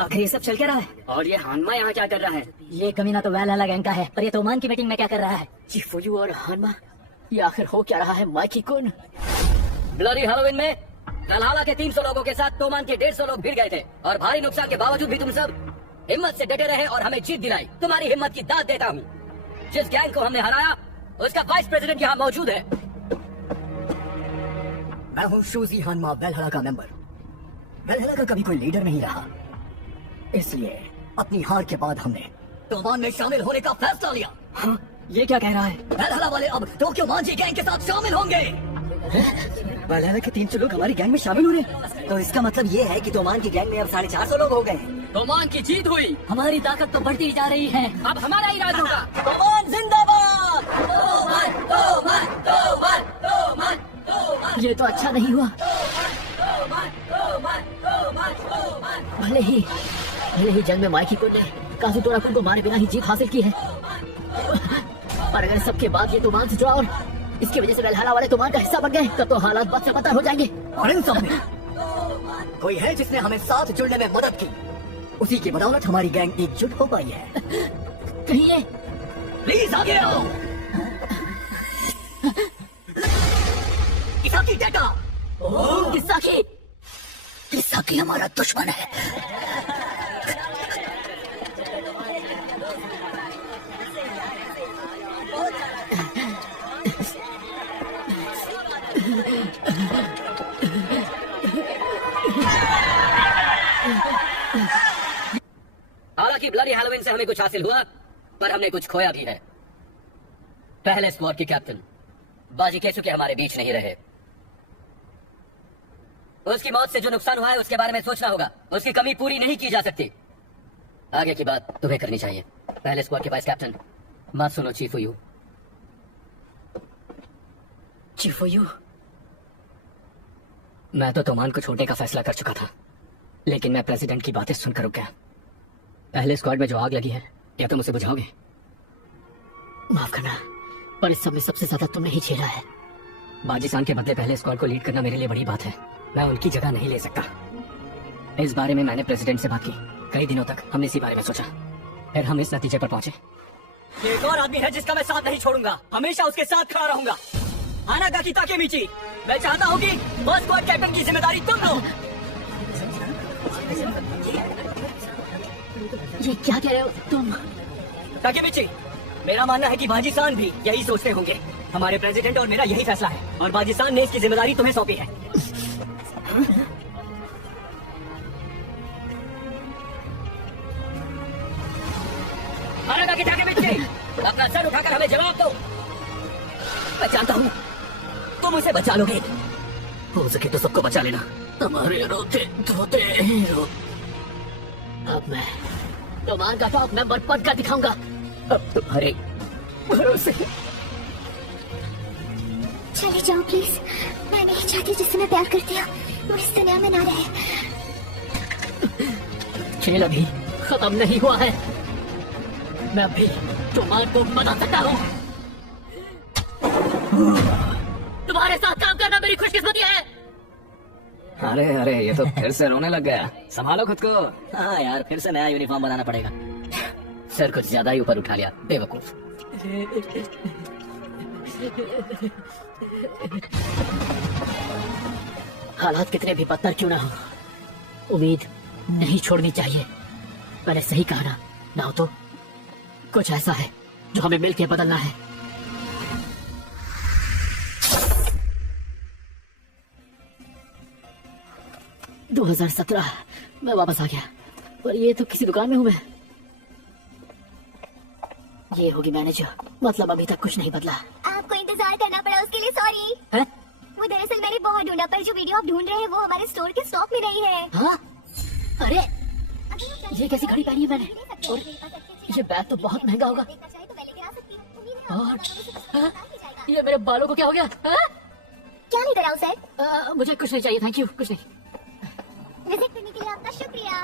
आखिर ये सब चल क्या रहा है? और ये हानमा यहाँ क्या कर रहा है? ये कमीना तो वैलहला गैंग का है, पर ये तोमान की मीटिंग में क्या कर रहा है? चिफुयू और हानमा, ये आखिर हो क्या रहा है माइकी कुन? ब्लडी हैलोवीन में वैलहला के 300 लोगों के साथ तोमान के 150 लोग भिड़ गए थे और भारी नुकसान के बावजूद भी तुम सब हिम्मत से डटे रहे और हमें जीत दिलाई। तुम्हारी हिम्मत की दाद देता हूँ। जिस गैंग को हमने हराया उसका वाइस प्रेसिडेंट यहाँ मौजूद है। मैं हूँ शूजी हानमा, वैलहला का मेंबर। वैलहला का कभी कोई लीडर नहीं रहा, इसलिए अपनी हार के बाद हमने तोमान में शामिल होने का फैसला लिया। हाँ, ये क्या कह रहा है? वैलहला वाले अब टोक्यो मांझी गैंग के साथ शामिल होंगे। वैलहला के 300 लोग हमारी गैंग में शामिल हो रहे हैं। तो इसका मतलब ये है कि तोमान की गैंग में अब 450 लोग हो गए। तोमान की जीत हुई। हमारी ताकत तो बढ़ती जा रही है। अब हमारा ही राज होगा। तोमान जिंदाबाद! तोमान, तोमान, तोमान, तोमान, तोमान। ये तो अच्छा नहीं हुआ। तोमान, तोमान, तोमान, तोमान। भले ही जंग में माइकी कुन ने काजुतोरा कुन को मारे बिना ही जीत हासिल की है, पर अगर सबके बाद ये तोमान से जुड़ा और इसकी वजह से वैलहला वाले तोमान का हिस्सा बन गए, तब तो हालात बद से बदतर हो जाएंगे। और इन सब में कोई है जिसने हमें साथ जुड़ने में मदद की, उसी की बदौलत हमारी गैंग एकजुट हो पाई है। कहीं ये प्लीज आगे आओ। किसाकी टेका। किसाकी हमारा दुश्मन है। हालांकि ब्लडी हैलोवीन से हमें कुछ हासिल हुआ, पर हमने कुछ खोया भी है। पहले स्क्वाड के कैप्टन बाजी केसुके हमारे बीच नहीं रहे। उसकी मौत से जो नुकसान हुआ है उसके बारे में सोचना होगा। उसकी कमी पूरी नहीं की जा सकती। आगे की बात तुम्हें करनी चाहिए। पहले स्क्वाड के वाइस कैप्टन मात्सुनो चिफुयू। चिफुयू, मैं तो तोमान को छोड़ने का फैसला कर चुका था, लेकिन मैं प्रेसिडेंट की बातें सुनकर रुक गया। पहले स्क्वाड में जो आग लगी है, क्या तुम उसे बुझाओगे? माफ करना, पर इस सब में सबसे ज्यादा तुमने ही झेला है। बाजीसान के बदले पहले स्क्वाड को लीड करना मेरे लिए बड़ी बात है। मैं उनकी जगह नहीं ले सकता। इस बारे में मैंने प्रेसिडेंट से बात की। कई दिनों तक हमने इसी बारे में सोचा, फिर हम इस नतीजे पर पहुंचे। एक और आदमी है जिसका मैं साथ नहीं छोड़ूंगा, हमेशा उसके साथ खड़ा रहूंगा। हानागाकी ताकेमिची। मैं चाहता हूँ कि फर्स्ट स्क्वाड कैप्टन की जिम्मेदारी तुम लो। ये क्या कह रहे हो तुम? ताकेमिची, मेरा मानना है कि बाजीसान भी यही सोचते होंगे। हमारे प्रेसिडेंट और मेरा यही फैसला है, और बाजीसान ने इसकी जिम्मेदारी तुम्हें सौंपी है। हानागाकी ताकेमिची, अपना सर उठाकर हमें जवाब दो। मैं जानता हूँ तुम उसे बचा लोगे। हो सके तो सबको बचा लेना। हमारे रोते धोते हीरो। अब मैं तोमान का टॉप मेंबर पद का दिखाऊंगा। अब तुम्हारे भरोसे। चले जाओ प्लीज। मैं नहीं चाहती जिससे मैं प्यार करती हूँ वो इस दुनिया में ना रहे। खेल अभी खत्म नहीं हुआ है। मैं अभी तोमान को बता सकता हूँ। तुम्हारे साथ काम करना मेरी खुशकिस्मती है। अरे ये तो फिर से रोने लग गया। संभालो खुद को। हाँ यार, फिर से नया यूनिफॉर्म बनाना पड़ेगा। सर कुछ ज्यादा ही ऊपर उठा लिया, बेवकूफ। हालात कितने भी बदतर क्यों ना हो, उम्मीद नहीं छोड़नी चाहिए। मैंने सही कहा ना हो तो कुछ ऐसा है जो हमें मिलकर बदलना है। दो 2017 मैं वापस आ गया, पर ये तो किसी दुकान में हूँ मैं। ये होगी मैनेजर, मतलब अभी तक कुछ नहीं बदला। आपको इंतजार करना पड़ा, उसके लिए सॉरी। है? वो दरअसल मैंने बहुत ढूंढा, पर जो वीडियो आप ढूंढ रहे हैं वो हमारे स्टोर के स्टॉक में नहीं है। हाँ? अरे ये कैसी घड़ी पहनी है मैंने, और ये बैग तो बहुत महंगा होगा। और हाँ? ये मेरे बालों को क्या हो गया? हाँ? क्या नहीं कराऊं सर? मुझे कुछ नहीं चाहिए, थैंक यू। कुछ नहीं। विजिट करने के लिए आपका शुक्रिया।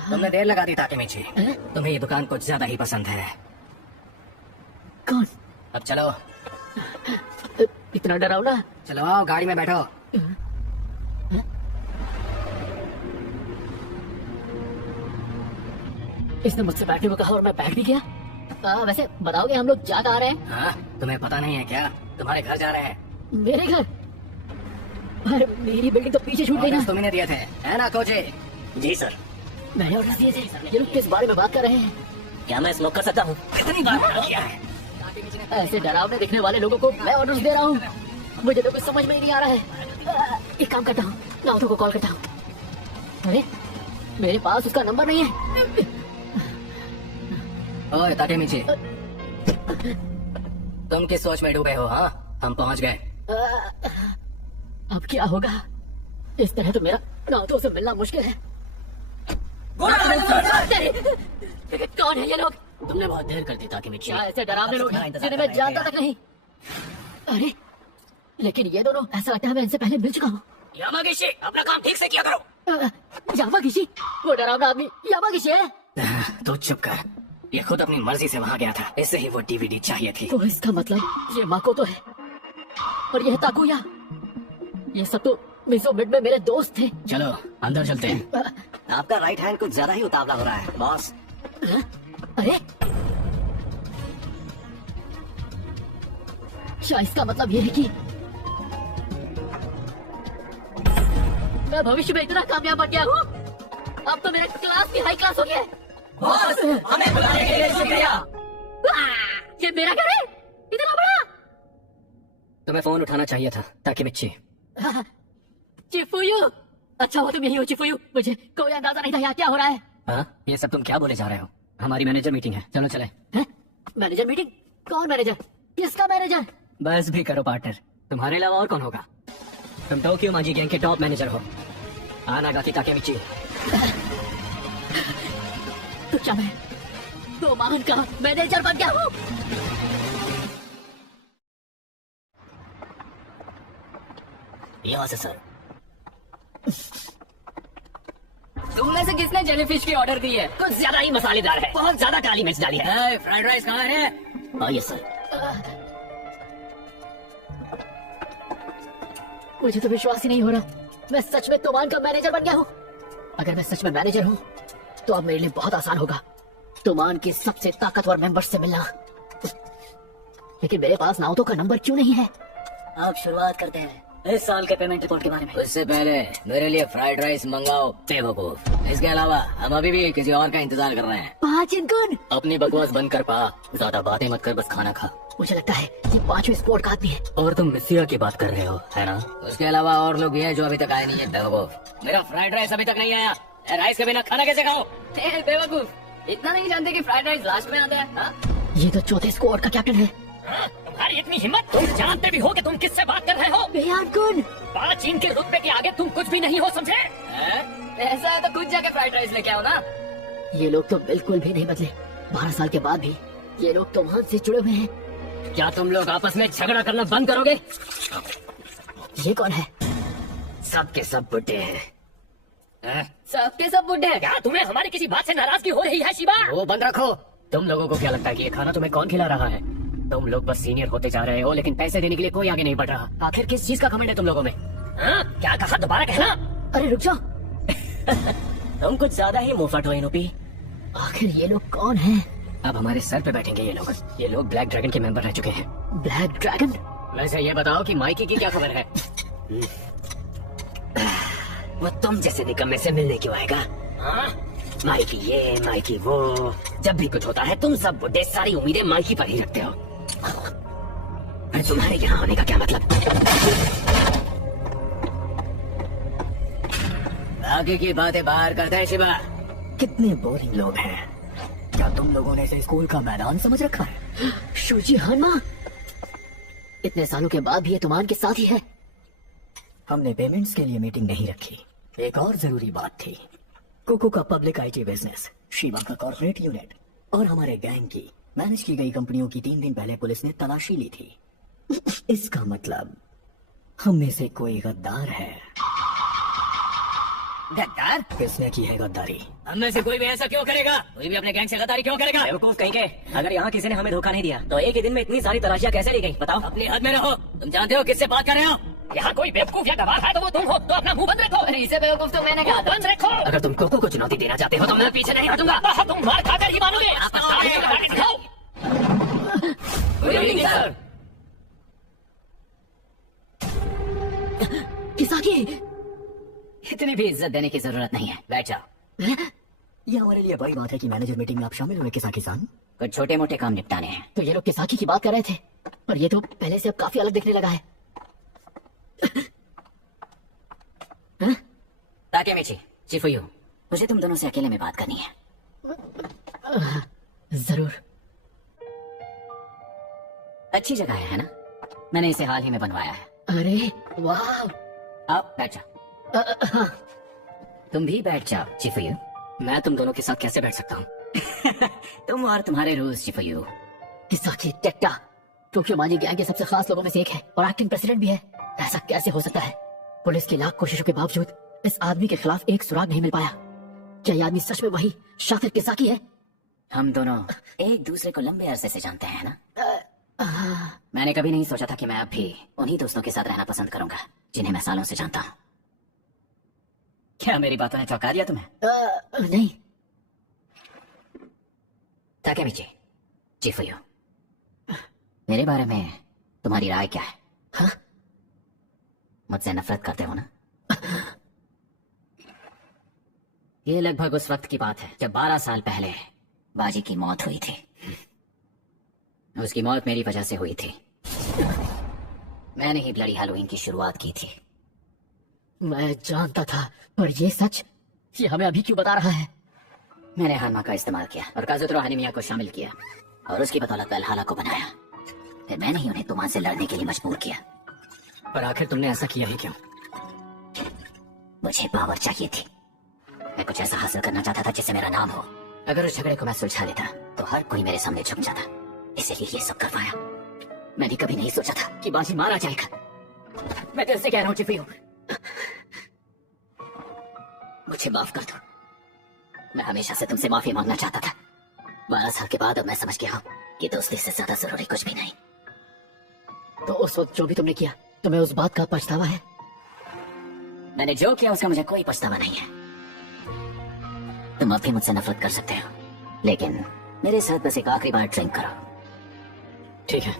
तुमने देर लगा दी ताकेमिची। तुम्हें ये दुकान कुछ ज्यादा ही पसंद है। कौन? अब चलो। इतना डरावना? चलो आओ, गाड़ी में बैठो। इसने मुझसे बैठने को कहा और मैं बैठ भी गया। वैसे बताओगे हम लोग जा कहाँ रहे हैं? हाँ, तुम्हें पता नहीं है क्या? तुम्हारे घर जा रहे हैं। मेरे घर? अरे मेरी बिल्डिंग तो पीछे छूट गई ना। तुमने दिए थे, है ना कोचे? जी सर। मैंने ऑर्डर दिए थे। ये लोग किस बारे में बात कर रहे हैं? क्या मैं स्मोक कर सकता हूँ? कितनी बार मना किया है? ऐसे डरावने दिखने वाले लोगों को मैं ऑर्डर दे रहा हूँ। मुझे तो कुछ समझ में ही नहीं आ रहा है। एक काम करता हूँ, नाउतो को कॉल करता हूँ। अरे मेरे पास उसका नंबर नहीं है। ओए ताकेमिची, तुम किस सोच में डूबे हो? हाँ, हम पहुंच गए। अब क्या होगा? इस तरह तो मेरा नाउतो से मिलना मुश्किल है। कौन है ये लोग? तुमने बहुत देर कर दी ताकेमिची। क्या ऐसे डरावने लोग हैं जिन्हें मैं जानता तक नहीं? अरे लेकिन ये दोनों, ऐसा लगता है मैं इनसे पहले मिल चुका हूँ। यामागिशी, अपना काम ठीक से किया करो। यामागिशी? वो डरावना आदमी यामागिशी है? तो चुप कर, ये खुद अपनी मर्जी से वहाँ गया था, इससे ही वो डीवीडी चाहिए थी। तो इसका मतलब ये माकोतो है और ये है ताकुया। ये सब तो मिसो मिड में मेरे दोस्त थे। चलो अंदर चलते हैं। आपका राइट हैंड कुछ ज्यादा ही उतावला हो रहा है बॉस। अरे क्या इसका मतलब ये है कि मैं भविष्य में इतना कामयाब बन गया हूँ? अब तो मेरा क्लास भी हाई क्लास हो गया है। बॉस, हमें बुलाने के लिए शुक्रिया। ये मेरा घर है, इतना बड़ा। तुम्हें फोन उठाना चाहिए था ताकेमिची। चिफुयू, अच्छा हो तुम यही हो चिफुयू। मुझे कोई अंदाजा नहीं था यहाँ क्या हो रहा है। हाँ, ये सब तुम क्या बोले जा रहे हो? हमारी मैनेजर मीटिंग है, चलो चले। Manager meeting? कौन मैनेजर? किसका मैनेजर? बस भी करो पार्टनर, तुम्हारे अलावा और कौन होगा? तुम टोक्यो माजी गैंग के टॉप मैनेजर हो, आनागाकी ताकेमिची। तो क्या मैं तो महान का मैनेजर बन गया हूँ? यहाँ से सर। तुम में से किसने जेलीफिश की ऑर्डर दी है? कुछ ज्यादा ही मसालेदार है, बहुत ज्यादा काली मिर्च डाली है। फ्राइड राइस कहाँ है? आइए सर। मुझे तो विश्वास ही नहीं हो रहा, मैं सच में तोमान का मैनेजर बन गया हूँ। अगर मैं सच में मैनेजर हूँ तो अब मेरे लिए बहुत आसान होगा तोमान के सबसे ताकतवर मेंबर्स से मिलना। लेकिन मेरे पास नाउतो का नंबर क्यों नहीं है? आप शुरुआत करते हैं इस साल के पेमेंट रिपोर्ट के बारे में। उससे पहले मेरे लिए फ्राइड राइस मंगाओ बेवकूफ। इसके अलावा हम अभी भी किसी और का इंतजार कर रहे हैं। चिंकुन, अपनी बकवास बंद कर पा, ज्यादा बातें मत कर, बस खाना खा। मुझे लगता है ये 5वें स्पोर्ट का आदमी है। और तुम मिसिया की बात कर रहे हो, है ना? उसके अलावा और लोग भी हैं जो अभी तक आए नहीं है बेवकूफ। मेरा फ्राइड राइस अभी तक नहीं आया। राइस के बिना खाना कैसे खाऊं? बेवकूफ, इतना नहीं जानते कि फ्राइड राइस लास्ट में आता है? हाँ? ये तो चौथे स्क्वाड का कैप्टन है। तुम्हारी इतनी हिम्मत, तुम जानते भी हो कि तुम किससे बात कर रहे हो? बेयानकुन, 5 इनके रुतबे के आगे तुम कुछ भी नहीं हो, समझे? ऐसा है तो खुद जाके फ्राइड राइस लेके आओ ना। ये लोग तो बिल्कुल भी नहीं बदले। 12 साल के बाद भी ये लोग तोमान से जुड़े हुए हैं। क्या तुम लोग आपस में झगड़ा करना बंद करोगे? ये कौन है? सब के सब बुड्ढे हैं। सबके सब बुड्ढे हैं। क्या तुम्हें हमारी किसी बात से नाराजगी हो रही है शिवा? वो बंद रखो। तुम लोगों को क्या लगता है कि ये खाना तुम्हें कौन खिला रहा है? तुम लोग बस सीनियर होते जा रहे हो, लेकिन पैसे देने के लिए कोई आगे नहीं बढ़ रहा। आखिर किस चीज का घमंड है तुम लोगों में? हाँ? क्या कहा, दोबारा कहना। अरे रुक जाओ। तुम कुछ ज्यादा ही मुंहफट हो इनुपी। आखिर ये लोग कौन हैं? अब हमारे सर पे बैठेंगे ये लोग। ये लोग ब्लैक ड्रैगन के मेंबर रह चुके हैं। Black dragon? वैसे ये बताओ कि माइकी की क्या खबर है? वो तुम जैसे निकम्मे से मिलने क्यों आएगा? हाँ? माइकी ये, माइकी वो, जब भी कुछ होता है तुम सब बुड्ढे सारी उम्मीदें माइकी पर ही रखते हो। अरे तुम्हारे यहाँ आने का क्या मतलब? आगे की बातें बाहर करते हैं शिवा। कितने बोरिंग लोग हैं। क्या तुम लोगों ने इसे स्कूल का मैदान समझ रखा है? शूजी हनमा, इतने सालों के बाद भी ये तोमान के साथ ही है। हमने पेमेंट्स के लिए मीटिंग नहीं रखी, एक और जरूरी बात थी। कोको का पब्लिक आईटी बिजनेस, शिवा का कॉर्पोरेट यूनिट और हमारे गैंग की मैनेज की गई कंपनियों की 3 दिन पहले पुलिस ने तलाशी ली थी। इसका मतलब हम में से कोई गद्दार है। गद्दार? किसने की है गद्दारी? हम में से कोई भी ऐसा क्यों करेगा? कोई भी अपने गैंग से गद्दारी क्यों करेगा? बेवकूफ कहीं के। अगर यहाँ किसी ने हमें धोखा नहीं दिया तो एक ही दिन में इतनी सारी तलाशियां कैसे ली गई, बताओ? अपनी हद में रहो। तुम जानते हो किससे बात कर रहे हो? यहाँ कोई बेवकूफ या गवार है तो वो तुम हो, तो अपना मुंह बंद रखो। अरे इसे बेवकूफ तो मैंने कहा, बंद रखो। अगर तुम कोको को चुनौती देना चाहते हो तो मैं पीछे नहीं हटूंगा। तुम मार खाकर ही मानोगे। Good evening sir. किसाकी, इतनी भी इज्जत देने की जरूरत नहीं है, बैठ जाओ। ये हमारे लिए बड़ी बात है कि मैनेजर मीटिंग में आप शामिल हुए किसान। कुछ छोटे मोटे काम निपटाने हैं। तो ये लोग किसाकी की बात कर रहे थे, पर ये तो पहले से अब काफी अलग दिखने लगा है। ताकेमिची, चिफुयू, मुझे तुम दोनों से अकेले में बात करनी है। जरूर। अच्छी जगह है ना? मैंने इसे हाल ही में बनवाया है। अरे वाह। आप बैठ जाओ। तुम भी बैठ जाओ चिफुयू। मैं तुम दोनों के साथ कैसे बैठ सकता हूँ? तुम और तुम्हारे रूल्स चिफुयू। किसाकी टेक्टा टोक्यो मांजी गैंग के सबसे खास लोगों में से एक है और एक्टिंग प्रेसिडेंट भी है। ऐसा कैसे हो सकता है? पुलिस की लाख कोशिशों के बावजूद इस आदमी के खिलाफ एक सुराग नहीं मिल पाया। क्या ये आदमी सच में वही शातिर किसाकी है? हम दोनों एक दूसरे को लंबे अरसे से जानते हैं ना? मैंने कभी नहीं सोचा था कि मैं अब भी उन्हीं दोस्तों के साथ रहना पसंद करूंगा जिन्हें मैं सालों से जानता हूँ। क्या मेरी बातों ने चौंका दिया तुम्हें? नहीं। ताकेमिची, चिफुयू, मेरे बारे में तुम्हारी राय क्या है? हाँ? मुझसे नफरत करते हो ना? ये लगभग उस वक्त की बात है जब 12 साल पहले बाजी की मौत हुई थी। उसकी मौत मेरी वजह से हुई थी। मैंने ही ब्लडी हैलोवीन की शुरुआत की थी। मैं जानता था, पर ये सच ये हमें अभी क्यों बता रहा है? मैंने हानमा का इस्तेमाल किया और काजुतरो हानिमिया को शामिल किया और उसकी बदौलत वैल्हाला को बनाया। फिर मैंने ही उन्हें तुमान से लड़ने के लिए मजबूर किया। पर आखिर तुमने ऐसा किया ही क्यों? मुझे पावर चाहिए थी। मैं कुछ ऐसा हासिल करना चाहता था जिससे मेरा नाम हो। अगर उस झगड़े को मैं सुलझा लेता तो हर कोई मेरे सामने झुक जाता। इसलिए ये सब करवाया। मैंने कभी नहीं सोचा था कि बाजी मारा जाएगा। मैं दिल से कह रहा हूँ चिफुयू, मुझे माफ कर दो। मैं हमेशा से तुमसे माफी मांगना चाहता था। 12 साल के बाद अब मैं समझ गया हूँ कि दोस्ती से ज्यादा जरूरी कुछ भी नहीं। तो उस वक्त जो भी तुमने किया, तुम्हें उस बात का पछतावा है? मैंने जो किया उसका मुझे कोई पछतावा नहीं है। तुम अब भी मुझसे नफरत कर सकते हो, लेकिन मेरे साथ बस एक आखिरी बार ड्रिंक करो। ठीक है।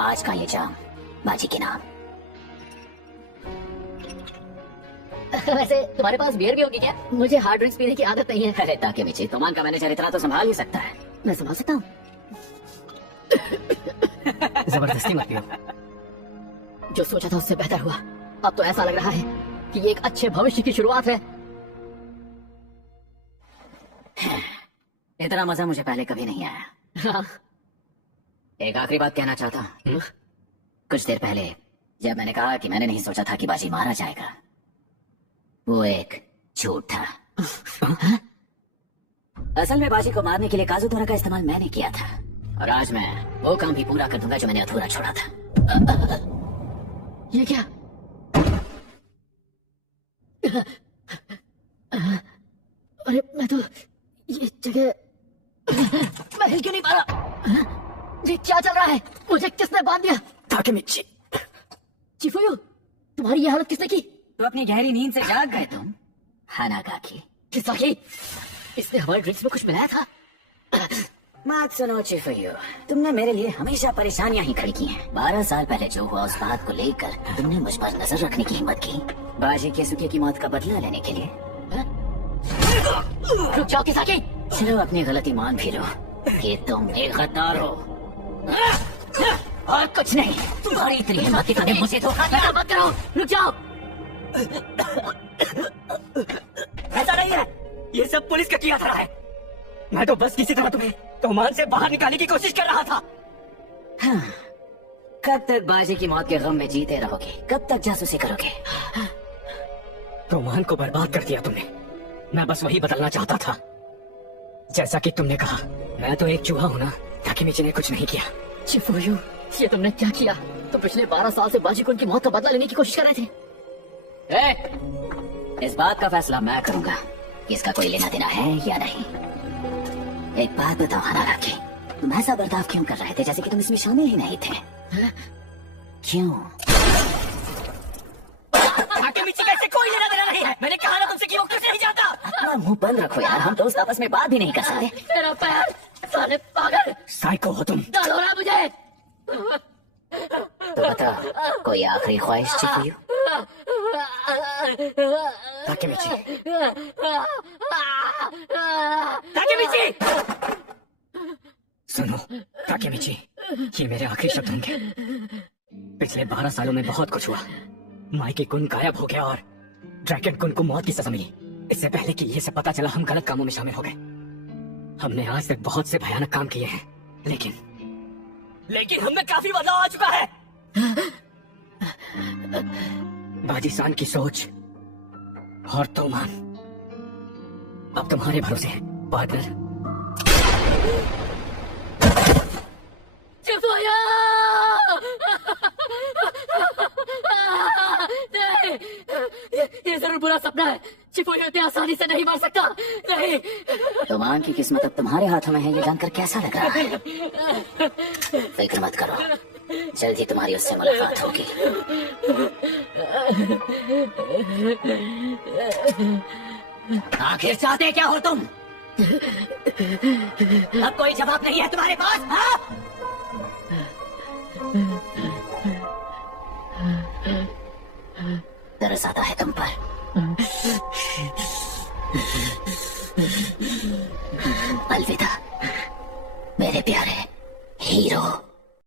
आज का ये जाम बाजी के नाम। वैसे तुम्हारे पास बियर भी होगी क्या? मुझे हार्ड ड्रिंक्स पीने की आदत नहीं है। अरे ताकेमिची, तुमान का मैनेजर इतना तो संभाल ही सकता है। मैं संभाल सकता हूँ। जबरदस्ती मत पियो। जो सोचा था उससे बेहतर हुआ। अब तो ऐसा लग रहा है कि ये एक अच्छे भविष्य की शुरुआत है। इतना मजा मुझे पहले कभी नहीं आया। हाँ। एक आखिरी बात कहना चाहता हूँ। कुछ देर पहले जब मैंने कहा कि मैंने नहीं सोचा था कि बाजी मारा जाएगा, वो एक झूठ था। असल में बाजी को मारने के लिए काजुतोरा का इस्तेमाल मैंने किया था और आज मैं वो काम भी पूरा कर दूंगा जो मैंने अधूरा छोड़ा था। ये क्या? अरे मैं तो ये जगह मैं हिल क्यों नहीं पा रहा? ये क्या चल रहा है? मुझे किसने बांध दिया? ताकेमिची, चिफुयू, तुम्हारी ये हालत किसने की? तो अपनी गहरी नींद से जाग गए तुम, हानागाकी। किसाकी, इसने हमारे ड्रिंक्स में कुछ मिलाया था? मत सुनो चिफुयू, तुमने मेरे लिए हमेशा परेशानियां ही खड़ी की हैं। 12 साल पहले जो हुआ उस बात को लेकर तुमने मुझ पर नजर रखने की हिम्मत की, बाजी केसुके की मौत का बदला लेने के लिए। रुक जाओ किसाकी। चलो अपनी गलती मान भी लो कि तुम एक गद्दार हो और कुछ नहीं। तुम्हारी इतनी हिम्मत कि तुमने मुझे धोखा दिया। मत करो, रुक जाओ। ऐसा नहीं है। ये सब पुलिस का किया था है। मैं तो बस किसी तरह तुम्हें तोमान से बाहर निकालने की कोशिश कर रहा था। हाँ, कब तक बाजी की मौत के गम में जीते रहोगे? कब तक जासूसी करोगे? तोमान को बर्बाद कर दिया तुमने। मैं बस वही बदलना चाहता था। जैसा कि तुमने कहा, मैं तो एक चूहा हूं ना। ताकेमिची ने कुछ नहीं किया। चिफुयू, ये तुमने क्या किया? तुम पिछले 12 साल से बाजीकुन की मौत का बदला लेने की कोशिश कर रहे थे। इस बात का फैसला मैं करूंगा कि इसका कोई लेना देना है या नहीं। एक बात बताओ हानागाकी, तुम ऐसा बर्ताव क्यों कर रहे थे जैसे कि तुम इसमें शामिल ही नहीं थे? क्यों? ताकेमिची कैसे कोई लेना देना नहीं है? मैंने कहा ना तुमसे कि वो कुछ नहीं जानता। अपना मुंह बंद रखो यार, हम दोस्त आपस में बात भी नहीं कर सकते। मेरा पैर, साले पागल, साइको हो तुम। डर हो रहा है मुझे। तो बता, कोई आखिरी ख्वाहिश चिपकी? ताकेमिची, ताकेमिची, सुनो ताकेमिची, ये मेरे आखिरी शब्द होंगे। पिछले 12 सालों में बहुत कुछ हुआ। माइकी कुन गायब हो गया और ड्रैगन कुन को मौत की सजा मिली। इससे पहले कि ये सब पता चला, हम गलत कामों में शामिल हो गए। हमने आज तक बहुत से भयानक काम किए हैं, लेकिन हमें काफी बदलाव आ चुका है। बाजी-सान की सोच और तोमान अब तुम्हारे भरोसे है, पार्टनर। चिफुया! नहीं, ये जरूर बुरा सपना है। चिफुया इतनी आसानी से नहीं मार सकता। नहीं। तोमान की किस्मत अब तुम्हारे हाथों में है, ये जानकर कैसा लग रहा है? फिक्र मत करो, जल्द ही तुम्हारी उससे मुलाकात होगी। आखिर चाहते क्या हो तुम? अब कोई जवाब नहीं है तुम्हारे पास? हाँ? तरस आता है तुम पर। अलविदा मेरे प्यारे हीरो।